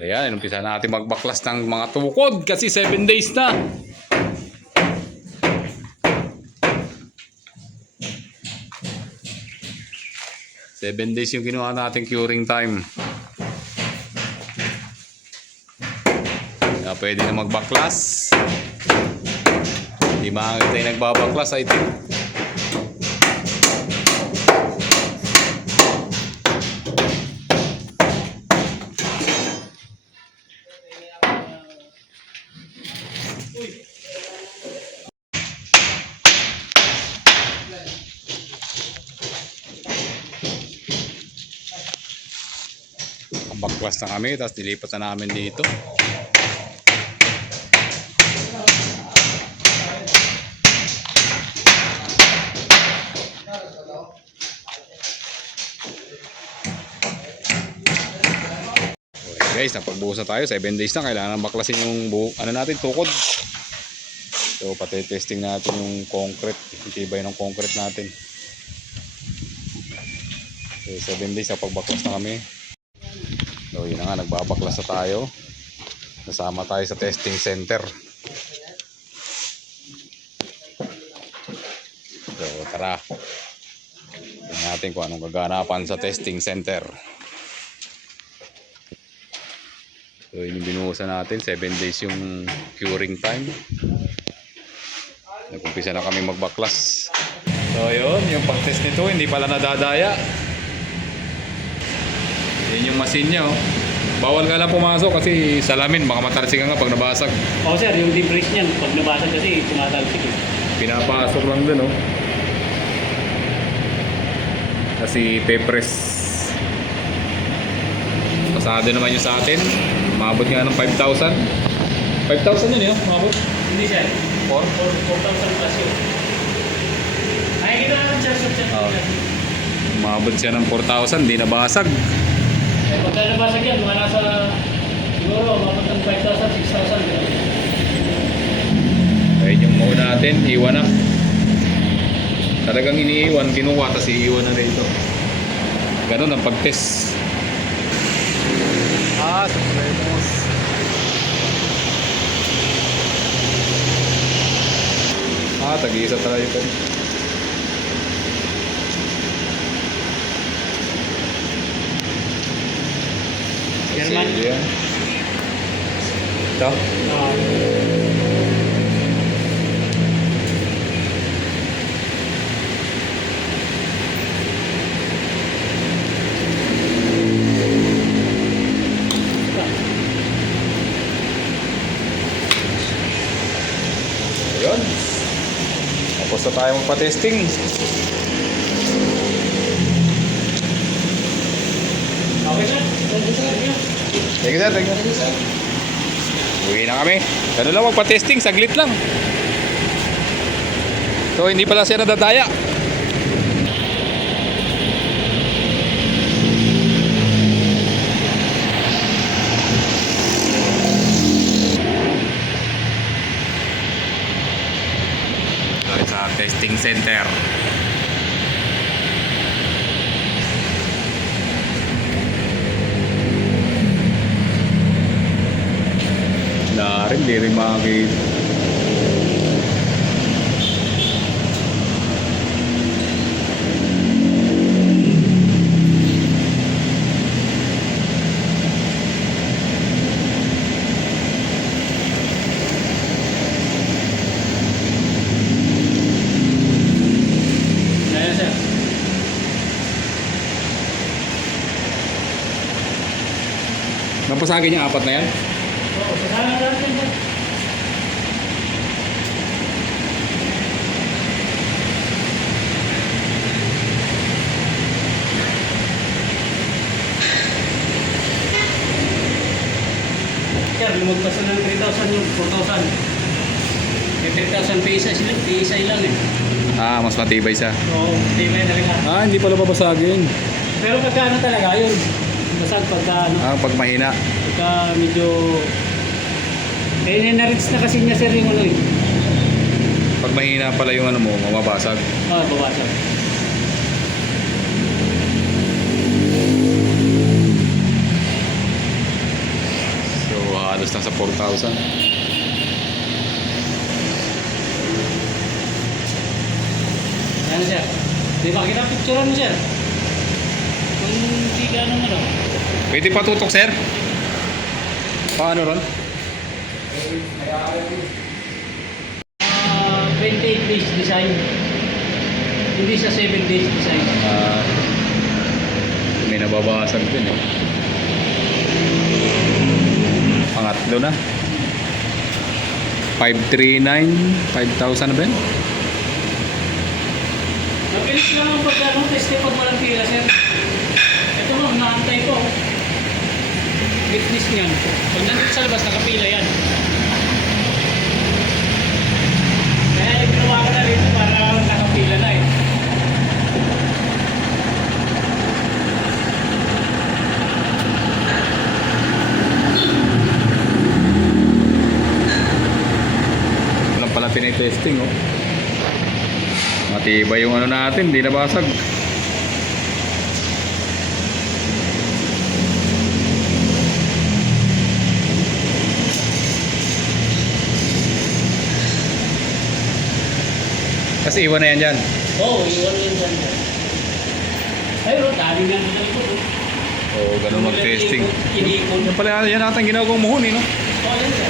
Ayan, umpisa natin magbaklas ng mga tukod kasi 7 days na. Seven days yung ginawa nating curing time. Kaya pwede na magbaklas. Hindi makakita yung nagbabaklas, I think. Baklas na kami, tapos dilipat na namin dito. Okay guys, napagbuhos na tayo. 7 days na, kailangan baklasin yung natin, tukod. So pati-testing natin yung concrete, itibay ng concrete natin. So 7 days na pagbaklas na kami. So yun na nga, nagbabaklas na tayo. Nasama tayo sa testing center. So tara, tingnan natin kung anong kaganapan sa testing center. So yun yung binuhusan natin, 7 days yung curing time. Nag-umpisa na kami magbaklas. So yun, yung pag-test nito hindi pala nadadaya. Yan yung machine niya, oh. Bawal ka lang pumasok kasi salamin, baka matalsik ka nga pag nabasag. Oo sir, yung deep brake niyan, pag nabasag kasi tumatalsik eh. Pinapasok lang dun, oh. Kasi paperless. Pasado naman yung sa atin. Umabot nga ng 5,000. 5,000 yun, umabot. Hindi sir, 4,000 plus yun. Ay, kita natin sir, Umabot siya ng 4,000, di nabasag. Eh, pagka nabasag yan, mga nasa siguro, mabot ng 5,000, 6,000. Ayun yung muna natin, iwan na. Talagang iniiwan, kinuha, tapos iiwan na rito. Ganun ang pag-test. Supremos. Tag-iisa tayo pa. German? Ito? Ayun. Tapos na tayo magpa-testing. Okay sir? Thank you sir, thank you sir. Uwi na kami. Ganun lang, magpa-testing, saglit lang. So hindi pala siya nadadaya. Tayo sa testing center. Hindi rin makakita. Ayan sir. Napasagin yung apat na yan? Oo, kasama natin sir. Sir, lumagpas na ng 3,000 yung 4,000. Yung 3,000 PSI lang eh. Mas matibay siya. Oo, tibay talaga. Hindi pala papasagin. Pero pagka ano talaga, yun. Basag pagka ano. Pag mahina. Pagka medyo... Eh, na-reach na kasi niya sir yung ano eh. Pag mahina pala yung ano mo, mababasag. Babasag. 4,000. Yan sir. Di ba kita picturean mo sir? Kung hindi ganun ano. Pwede pa tutok, sir? Paano ron? 28 days design. Hindi sa 7 days design. May nababasag din eh. Pangatlo na. 539, 5,000 na ba yun? Mabilis lang ang pagkano teste pag walang pila sir. Ito mo, naantay ko. Witness niyan. Pag nandito sa labas, nakapila yan. Kaya yung ginawa ko na rito para nakapila na eh. Walang pala pinay-testing, oh. Matibay yung ano natin, hindi nabasag. Kasi iwan na yan dyan. Oo, iwan yun dyan. Ayun, dami nga nila ito. Oo, ganun mag-testing. Inikon. Yan pala yan natin ginagawang muhon eh, no? Oo, yan sir.